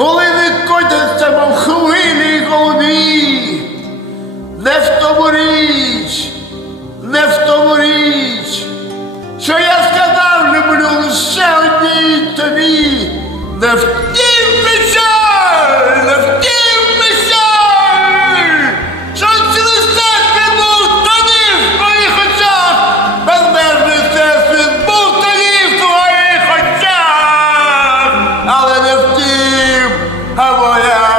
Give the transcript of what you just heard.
Коли не котяться, мов хвилі голубі. Не в тому річ, не в тому річ, що я сказав люблю лише одній тобі, не в هويا